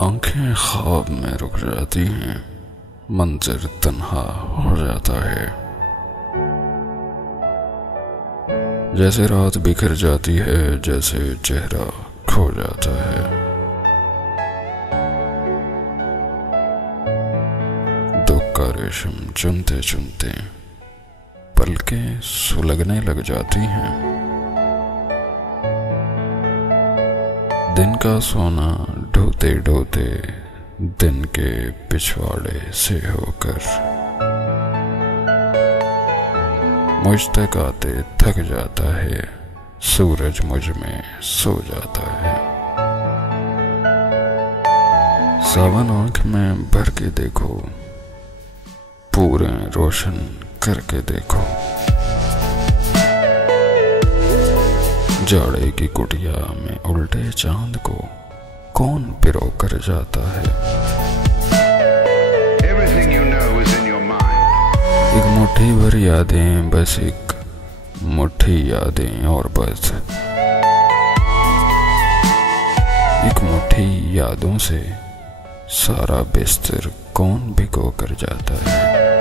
आंखें ख्वाब में रुक जाती हैं, मंजर तन्हा हो जाता है। जैसे रात बिखर जाती है, जैसे चेहरा खो जाता है। दुख का रेशम चुनते चुनते पलकें सुलगने लग जाती हैं। दिन का सोना ढोते ढोते दिन के पिछवाड़े से होकर मुझ तक आते थक जाता है, सूरज मुझ में सो जाता है। सावन आंख में भर के देखो, पूरे रोशन करके देखो। जाड़े की कुटिया में उल्टे चांद को कौन पिरो कर जाता है। एक मुट्ठी भर यादें, बस एक मुट्ठी यादें और बस एक मुट्ठी यादों से सारा बिस्तर कौन भिगो कर जाता है।